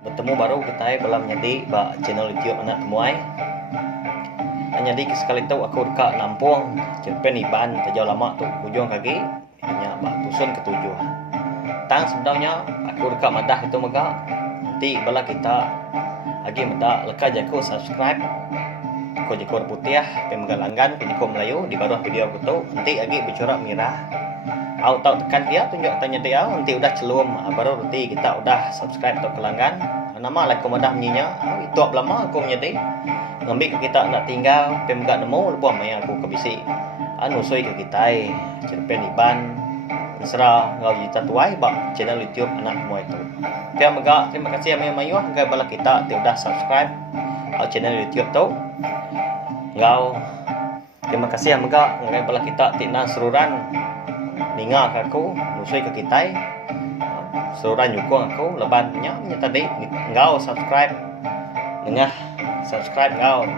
Bertemu baru kita belum nyadi ba channel YouTube anak temuai. Nyadi sekali tahu aku dekat Lampung, Cerpen Iban tajau lama tu ujung kaki nya ba tusun ketujuh. Tang sebenarnya aku dekat madah itu mega. Nanti bala kita lagi meda leka jaku subscribe. Ko jekor putih pe mega langgan ko jekor Melayu di bawah video aku tu nanti lagi bercorak merah. Au tahu tekan dia tunjuk tanya dia nanti udah celum baru nanti kita udah subscribe atau kelanggan nama like komadah menyinya itu lama aku menyedi ngambil ke kita nak tinggal pemgak nemu lebuh maya aku kebisi anu soi ke kita Cerpen Iban serah ngau kita tuai ba channel YouTube anak semua itu terima kasih yang mayu ke bala kita udah subscribe channel YouTube tu ngau terima kasih yang mega ngai bala kita tina seruran ninga aku nusui ke kita seruran nyukung aku lebannya tadi ngau subscribe nengah subscribe ngau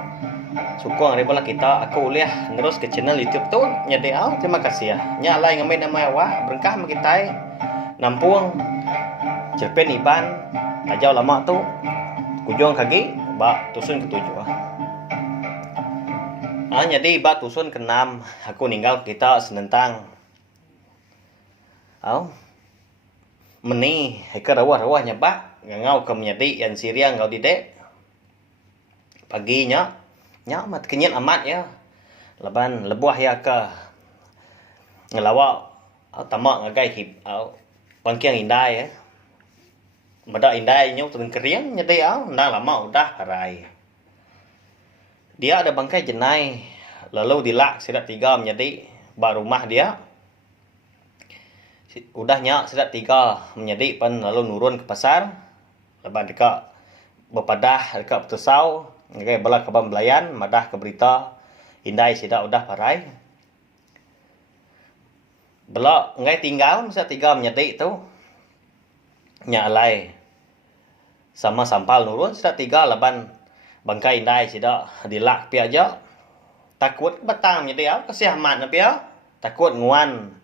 sukung ribola kita aku lihat terus ke channel YouTube tu nyade au terima kasih ya nyalai ngamai nama awak berkah sama kita Nampung Cerpen Iban tajau lama tu kujung kaki ba tusun ketujuh jadi ba tusun ke-6 aku ninggal kita senentang meni heka rawah-rawah nyebak ngau ke menyedi yang siria ngau didek paginya mat kenyat amat ya leban lebuah ya ke ngelawak tamak ngagai hip pangkiang indai ya mada indai nyu turun keriang nyedi ndang lama udah harai dia ada bangkai jenai lalu dilak sedat 3 menjadi ba rumah dia udahnya sedat 3 menjadi pan lalu nurun ke pasar lepas dekat berpadah dekat Petusau ngagai bala kaban belayan madah ke berita indai sedat udah parai bala ngai tinggal sedat 3 menjadi tu nya alai sama sampal nurun sedat 3 leban bangkai indai sedat dilak pi aja takut batang menjadi kasih amat na pi takut nguan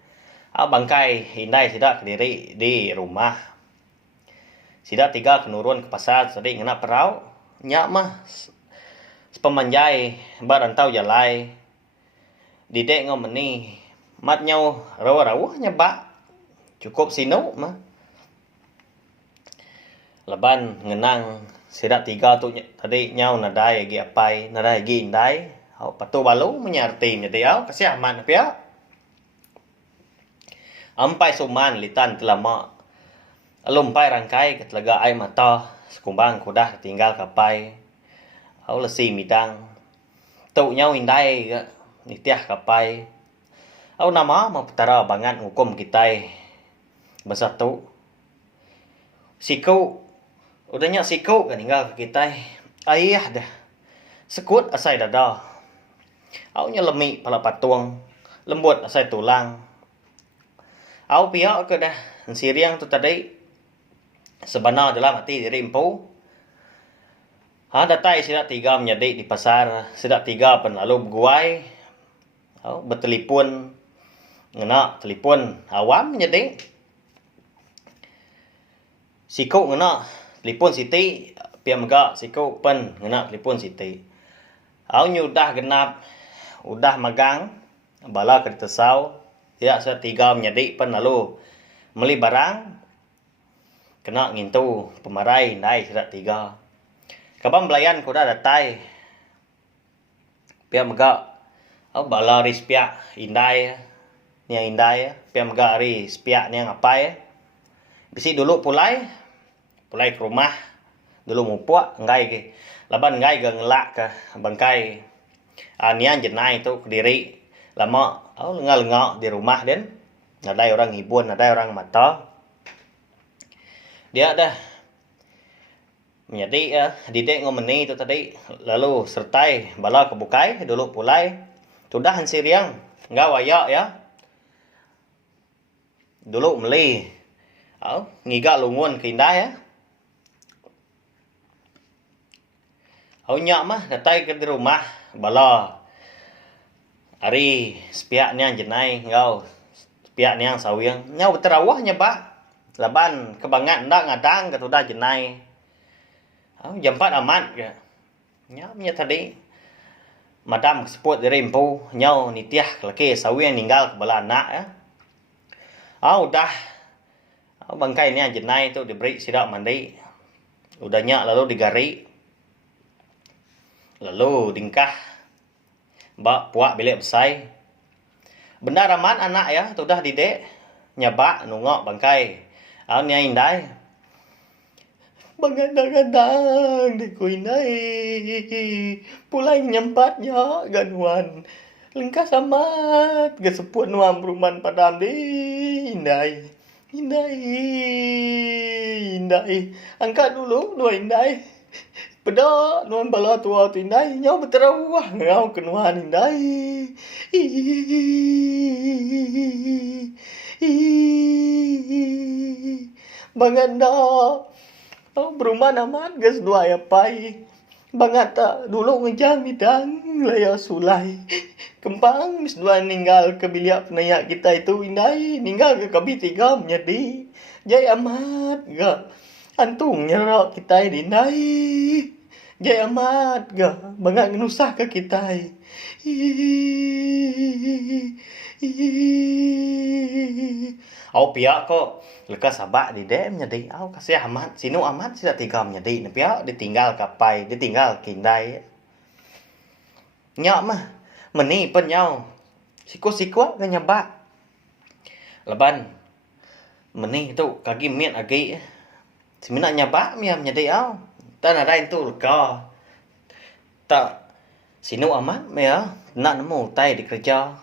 bangkai indai sidak kediri di rumah sidak 3 kenurun ke pasar sering ngena perau nyak mah sepemanjai barantau jalai didek ngomeni mat nyau rawa-rawa nyebak cukup sinu mah leban ngenang sidak 3 tu tadi nyau nadai gi apai nadai gi indai patu balu menyarti nyedi kasih aman pia ampai suman litan telama alumpai rangkai ke telaga ai mata sekumbang kudah tinggal kapai au lesi midang tu nyau indai nitiah kapai au nama maputara bangat ngukum kita bersatu siku udahnya siku kan tinggal ke kita ayah dah sekut asai dada au nyelemi pala patuang lembut asai tulang au pihak ke dah siriang tu tadi sebenar dalam hati diri empu datai sidak 3 menjadi di pasar sidak 3 pen lalu berguai bertelefon ngena telefon awam menjadi siku ngena telefon siti pia mega siku pen ngena telefon siti au nyudah genap udah magang bala ke Tesau ya saya 3 menjadi pen lalu beli barang kena ngintu pemarai naik sudah 3 kapan belayan kuda datai pia mega bala rispia indai yang indai pia mega rispia yang apa bisi dulu pulai ke rumah dulu mupuak ngai ke laban ngai gengelak ke bangkai nian jenai itu kediri lama lengah-lengah di rumah den ada orang hibun ada orang mata dia dah menjadi didek ngomeni itu tadi lalu sertai bala kebukai dulu pulai sudah hansiriang enggak wayak ya dulu meli ngiga lungun ke indah ya nyak mah datai ke di rumah bala ari sepiak niang jenai ngau sepiak niang sawiang nyau terawah nyebak laban kebangan ndak ngadang ke tudah jenai Jam 4 amat ke. Nya tadi madam sebut dari empu nyau nitiah laki sawi yang ninggal kebala anak ya. Udah bangkai ni jenai tu diberi sidak mandi. Udahnya lalu digari. Lalu dingkah. Bak puak bilik besai. Benar aman anak ya, tu dah didek. Nyabak nungok bangkai. Ni indai. Bagandang-gandang di kuinai. Pulai nyampatnya ganuan. Lengkas amat. Geseput nuam perumahan padam di. Indai. Angkat dulu dua indai. Pedak nuan bala tua tu indai. Nyau berterawah ngau kenuan indai. Bagandang. Berumah amat gas dua ya pai. Bangat tak dulu ngejam bidang laya sulai. Kempang mis dua ninggal ke biliak penayak kita itu indai. Ninggal ke kabi tiga menjadi. Jai amat ga. Antung nyerak kita indai. Jai amat ga. Bangat ngenusah ke kita. Pihak kok lekas sabak di dem jadi kasih amat sinu amat sida tiga menjadi pihak ditinggal kapai ditinggal kindai nyak mah meni pen nyau siku-siku ke nyabak leban meni tu kaki miet agi semina nyabak miam menjadi tan ada itu leka tak sinu amat mea nak nemu tai di kerja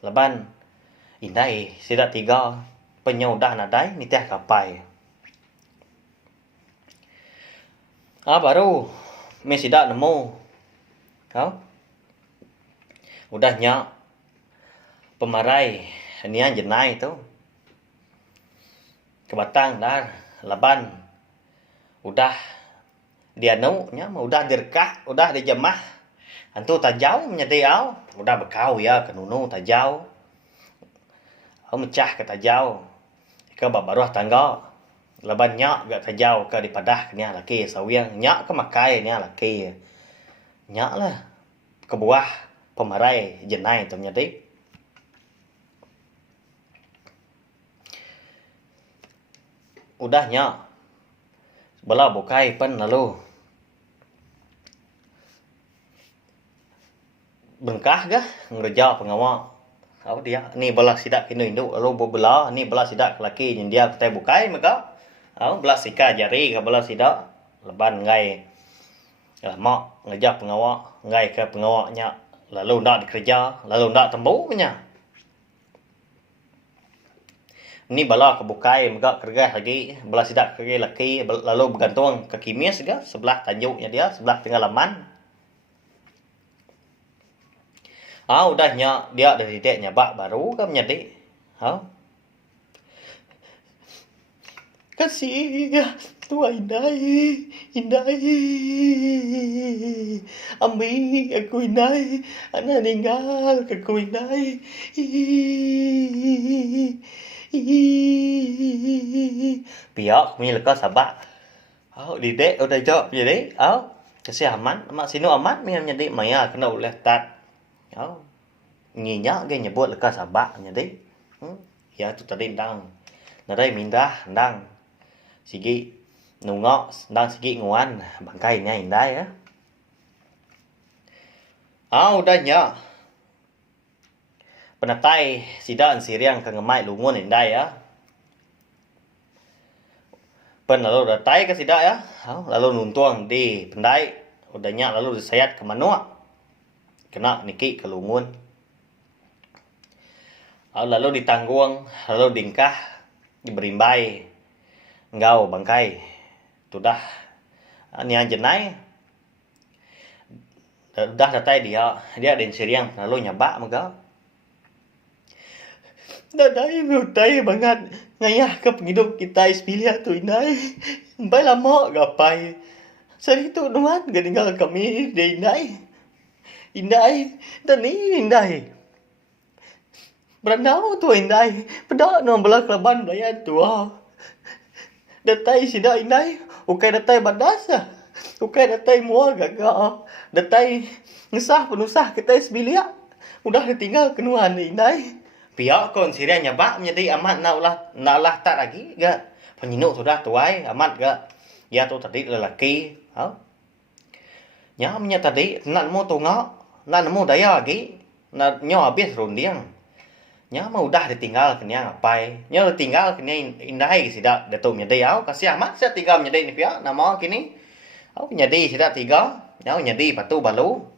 leban indai sida tiga penyau dah nadai nitiah kapai. Baru mesida nemu. Udahnya pemarai nian jenai tu. Kebatang dah laban. Udah dia nya udah dirkah, udah dijemah. Antu tajau menjadi udah bekau ya kenunu tajau. Mecah ke tajau. Ke babaruh tangga. Leban nyak gak tajau ke dipadah ke ni laki sawiang. Nyak ke makai ni laki. Nyak lah. Kebuah pemarai jenai tu menjadi. Udah nyak. Bela bukai pen lalu. Bengkah gah ngerja pengawak. Dia ni bala sidak kini induk lalu bela ni bala sidak laki yang dia ketai bukai maka bela sika jari ke bela sidak leban ngai mak ngejak pengawak ngai ke pengawaknya lalu ndak dikerja lalu ndak tembu punya ni bala ke bukai maka kerja lagi bela sidak kerja laki lalu bergantung ke kimis ke sebelah tanjuknya dia sebelah tengah laman. Udahnya dia dari dek nyabak baru kan menjadi. Kasih tua indai. Ambil aku indai. Anak ninggal aku indai. Pihak punya lekas sabak. Di dek udah jawab jadi. Kasih aman. Mak sinu aman menjadi maya kena boleh tat. Nyinya ge nyebut lekas sabak jadi. Ya tu tadi ndang. Nadai mindah ndang. Sigi nungok ndang sigi nguan bangkai nya indai ya. Udahnya. Penatai sidaan siriang ke ngemai lungun indai ya. Pen lalu datai ke sidak ya. Lalu nuntuang di pendai. Udahnya lalu disayat ke manua. Kena niki ke lungun. Lalu ditanggung, lalu dingkah, diberimbai. Ngau bangkai. Tudah nian jenai. Dah datai dia den siriang lalu nyabak maka. Dadai mutai banget ngayah ke penghidup kita ispilia tu indai. Bai lama gapai. Sari tu nuan tinggal kami de indai. Dan ni indai. Berandau tu indai. Pedak no belah kelaban bayan tu. Datai sida indai. Ukai datai badas. Bukan datai mua gagal. Datai ngesah penusah kita sebilia. Udah ditinggal kenuan ni indai. Pihak kon sirah nyabak menjadi amat nak tak lagi ga. Penyinuk sudah tuai amat ga. Ya tu tadi lelaki. Ha? Nya tadi nak nemu tungak, nak nemu daya lagi. Nak nyo habis rundiang. Nya mah udah ditinggal kena ngapai. Nya ditinggal kena indai sidak datuk menjadi au kasih amat saya tinggal menjadi ni pihak nama kini. Au menjadi sidak tiga. Nya menjadi patu balu.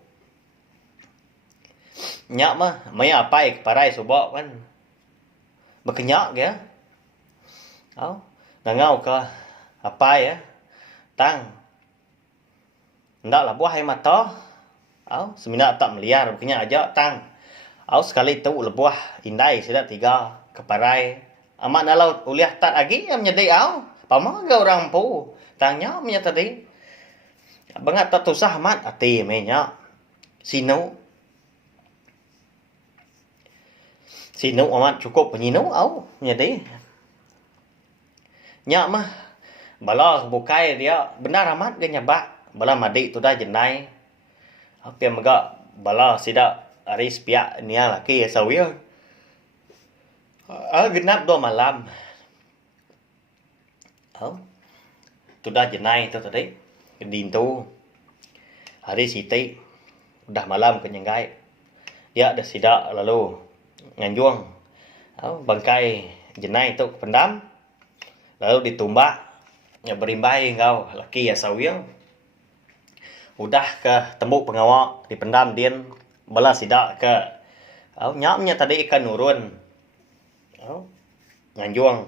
Nya mah maya apai keparai subak kan. Berkenyak ke. Au. Nangau ke apai ya. Tang. Ndak lah buah hai mata. Au, semina tak meliar berkenyak aja tang. Au sekali tu lebuah indai sidak tiga keparai. Amat nalau uliah tak lagi yang menjadi au. Pamaga orang pu. Tangnya punya tadi. Bangat tak tusah amat ati menya. Sinu amat cukup penyinu au menjadi. Nya mah bala bukai dia benar amat ke nyabak. Bala madi tu dah jenai. Apa yang megak bala sidak aris piak nia laki sawia. Genap 2 malam. Tu dah jenai tu tadi. Din tu. Hari siti. Udah malam kenyanggai. Dia dah sidak lalu nganjuang. Bangkai jenai tu pendam. Lalu ditumbak. Ya berimbai kau laki sawia. Udah ke tembuk pengawak dipendam din bala sidak ke nyamnya tadi ikan nurun nganjuang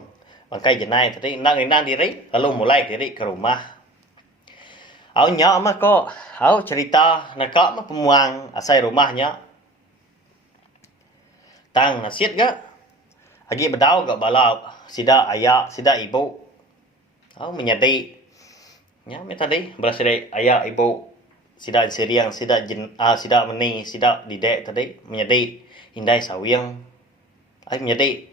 bangkai jenai tadi nang diri lalu mulai diri ke rumah nyam mah kok cerita nak mah pemuang asai rumahnya tang nasiat ga lagi bedau ga bala sidak ayah sidak ibu menyadi nyam tadi bala sidak ayah ibu sidak siriang, sidak meni, sidak didek tadi menjadi indai sawiang. Menjadi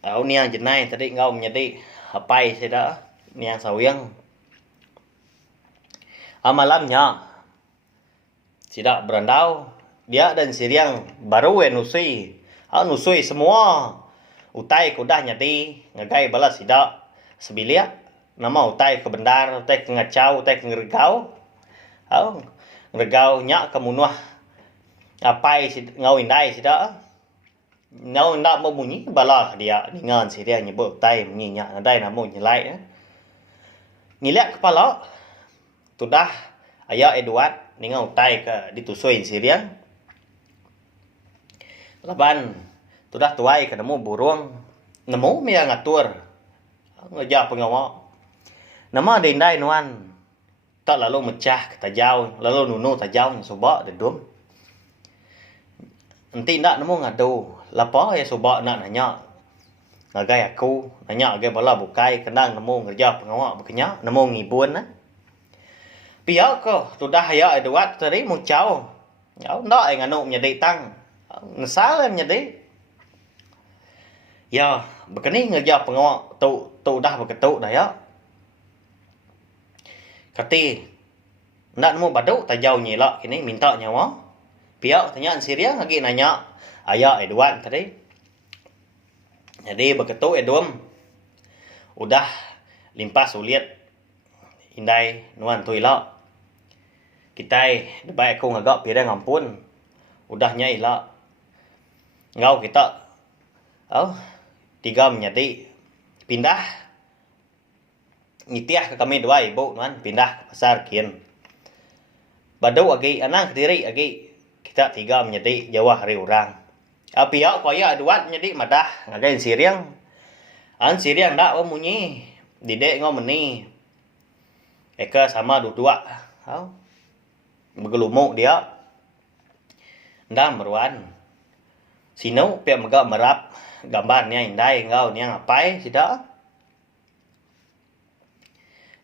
niang jenai tadi ngau menjadi apai sidak niang sawiang. Malamnya sidak berandau dia dan siriang baru nusui. Nusui semua. Utai kudah nyadi ngagai bala sidak sebilia. Nama utai ke bendar, utai ke ngacau, utai ke ngergau. Ngergau nyak kemunuh apai ngau indai sidak ngau ndak mau bunyi bala dia ningan si dia nyebut tai bunyi nyak nadai namu nyelai ngilek kepala tudah ayah Edward ningau tai ke ditusuin si dia laban tudah tuai ke nemu burung nemu mia ngatur ngeja pengawak nama dindai nuan tak lalu mecah ke tajau lalu nunu tajau subak dedum nanti ndak nemu ngadu lapa ya subak nak nanya ngagai aku nanya agai bala bukai kenang nemu ngerja pengawak berkenyak nemu ngibun pihak ko sudah ya Edward tadi mucau ndak nganu menjadi tang ngesal menjadi ya berkeni ngerja pengawak tu dah berketuk dah ya kati nak nemu baduk tajau nyelak kini minta nyawa pihak tanya Syria lagi nanya ayah Edward tadi jadi berketuk Edom udah limpas uliat indai nuan tu ilak kita debai aku ngagak pirang ampun udahnya ilak ngau kita tiga menjadi pindah ngitiah ke kami dua ibu nuan pindah ke pasar kian badau agi anak diri agi kita tiga menjadi Jawa hari orang pihak kaya Edward menjadi madah ngagain siriang siriang ndak munyi didek ngau meni eka sama dua begelumuk dia ndak meruan sino pihak megak merap gambarnya indai ngau niang apai sidak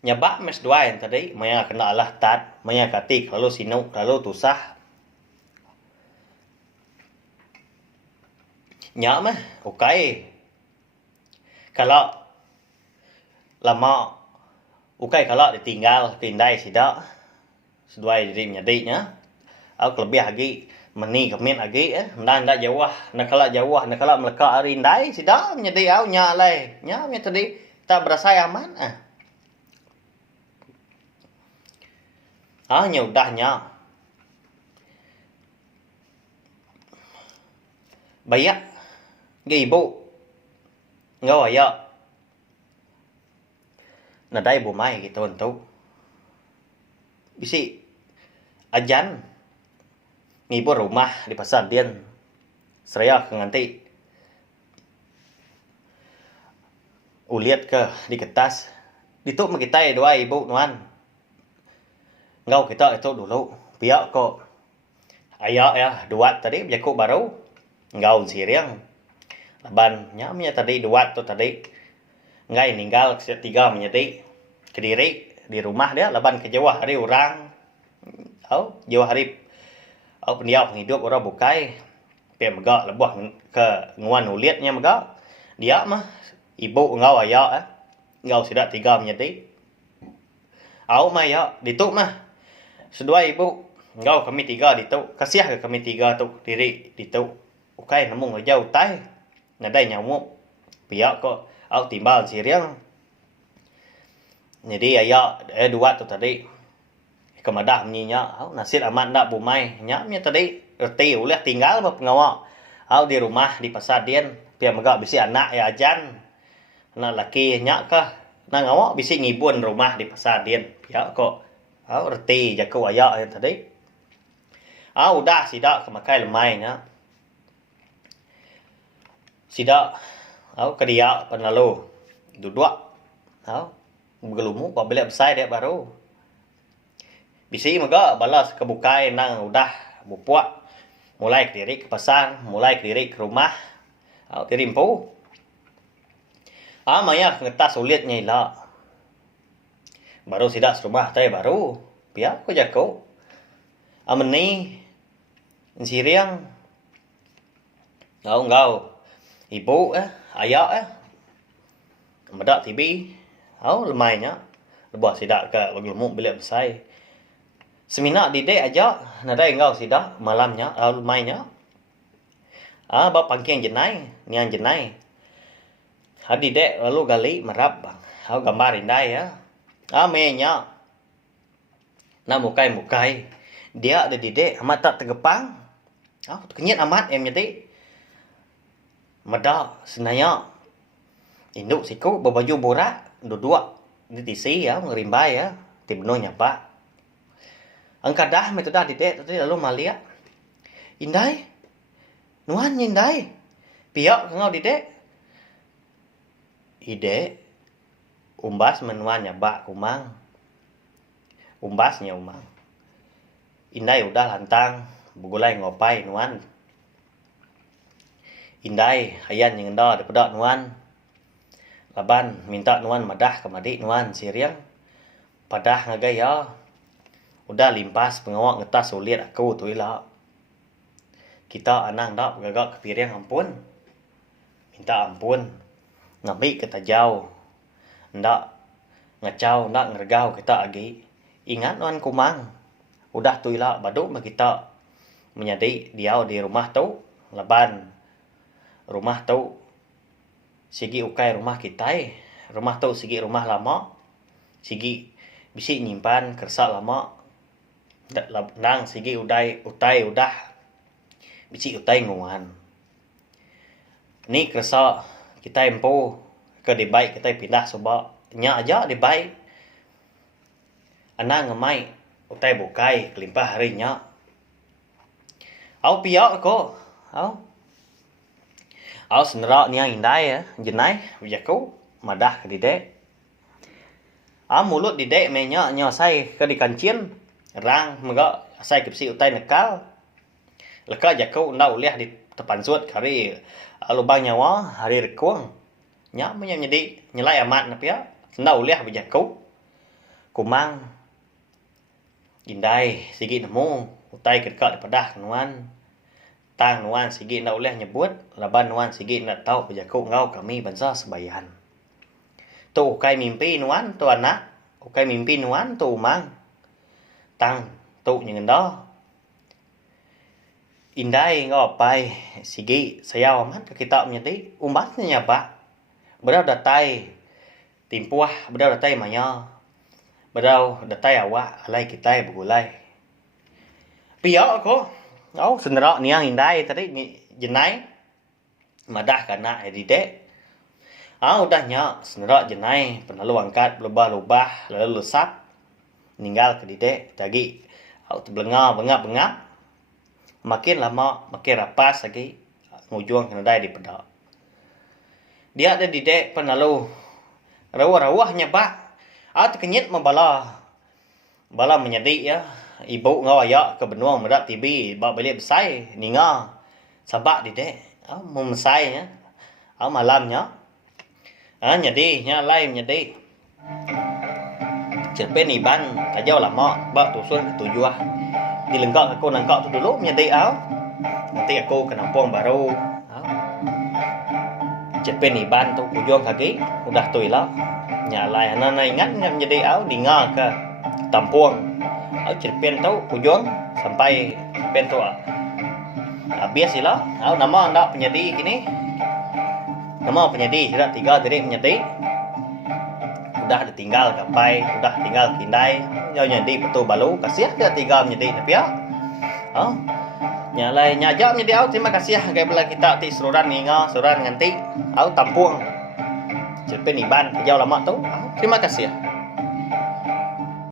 nyabak mes dua yang tadi maya kena Allah tat maya katik lalu sinuk lalu tusah nyak mah okay kalau lama Ukai kalau ditinggal pindai sida sesuai diri menjadi nya au lebih lagi meni kemin lagi ndak jauh nak kalau meleka rindai sida menjadi au nya lai nya tadi tak berasa aman nya udahnya bayak ge ibu ngau ya nadai bumai gitu untuk bisi ajan ngibur rumah di pasar dian seraya nganti uliat ke di kertas dituk kita dua ibu nuan ngau kita itu dulu pihak kok ayah ya duat tadi jaku baru ngau siriang laban nyamnya tadi duat tuh tadi ngai ninggal ketiga menjadi kediri di rumah dia laban ke Jawa hari orang Jawa hari pendiam hidup orang bukai pe megak lebuh ke nguan uliatnya megak dia mah ibu ngau ayah ngau sudah tiga menjadi mah ya dituk mah sedua ibu ngau kami tiga dituk kasiah ke kami tiga tu diri dituk ukai namun jauh tai nadai nyamuk pihak kok timbal siriang jadi ayah dua tu tadi kemadah menyinya nasib amat ndak bumai nyamnya tadi reti oleh tinggal pengawa di rumah di pasar dian pia megak bisi anak ya ajan anak laki nyak kah na ngawa bisi ngibun rumah di pasar dian pia kok reti jaku ayah tadi udah sida kemakai lemai nya sida kedia penlalu duduk bergelumu apabila besar dia baru bisi mega balas kebukai nang udah bupuak mulai kediri ke pasar mulai kediri ke rumah tirimpu maya ngetas sulitnya ila baru sidak serumah teh baru pia ko jako ameni siriang ngau ibu ayah medak tibi lemainya lebuh sidak ke bagilmu bila besai semina dide aja nadai ngau sidak malamnya lemainya bab pangking jenai nian jenai dide lalu gali merap gambar indai ya menya mukai dia ada dide amat tak tergepang kenyit amat jadi medak senaya induk siku berbaju borak dua di tisi ngerimbai tibenunya pak angkadah metoda didek tadi lalu malia indai nuan indai pihak ngau didek ide umbas menuan nyabak kumang umbasnya umang indai udah lantang bugulai ngopai nuan indai hayan yang enda daripada nuan laban minta nuan madah kemadi nuan siriang padah ngagaya udah limpas pengawak ngetas sulit aku tu ila kita anang dak gagak kepiriang ampun minta ampun ngambi kita jauh ndak ngacau ndak ngergau kita agi ingat nuan kumang udah tu ila baduk mah kita menyadi dia di rumah tu laban rumah tu sigi ukai rumah kita rumah tu sigi rumah lama sigi bisi nyimpan kersa lama nang sigi utai udah bisi utai nguan ni kersa kita empo ke di baik kita pindah sebab nya aja di baik anang ngemai utai bukai kelimpah harinya pia ko senera nia indai jenai jaku madah ke didek mulut didek menya nyasai ke di kancin rang mega asai kepsi utai nekal leka jaku nda ulih di tepan suat kari lubang nyawa hari rekuang nya menjadi nyelai amat napia nda ulih bejaku kumang indai sigi nemu utai kedekat daripada nuan tang nuan sigi nda uleh nyebut laban nuan sigi nda tahu bejaku ngau kami bangsa sebayan tu kai mimpi nuan tu anak oke mimpin wan tu mang tang tu những đó indai ngopai sigi sayau mat kita menyati umatnya pak berau datai timpuah berau datai manya berau datai awak alai kita begulai pio ko oh sendera niang indai tadi jenai madah kana edide udahnya sendera jenai pernah lu angkat lubah-lubah lalu lesap meninggal ke dide tadi bengap makin lama makin rapas lagi ngujung kena dai di pedak dia ada dide pernah lu rawah-rawahnya pak terkenyit membala menyedi ya ibu ngau ayak ke benuang medak tibi bak balik besai ninga sabak dide mau mesai ya malamnya nyedi nya lai menyedi cerpen iban tajau lama bak tusun ketujuh dilenggak aku nangkak tu dulu menyedi nanti aku ke Nampung baru cerpen iban tu ujung kaki udah tu lah nyalai anak ingat menjadi dinga ke Tampung cerpen tu ujung sampai pen tu habis sila nama anda penyedi kini nama penyedi sudah 3 dari penyedi udah ditinggal kapai udah tinggal kindai jauh nyedi betul balu kasih kita 3 penyedi tapi nyalai nyajak menjadi terima kasih kayak bela kita ti seluran nginga seluran nganti Tampung cerpen iban jauh lama tu terima kasih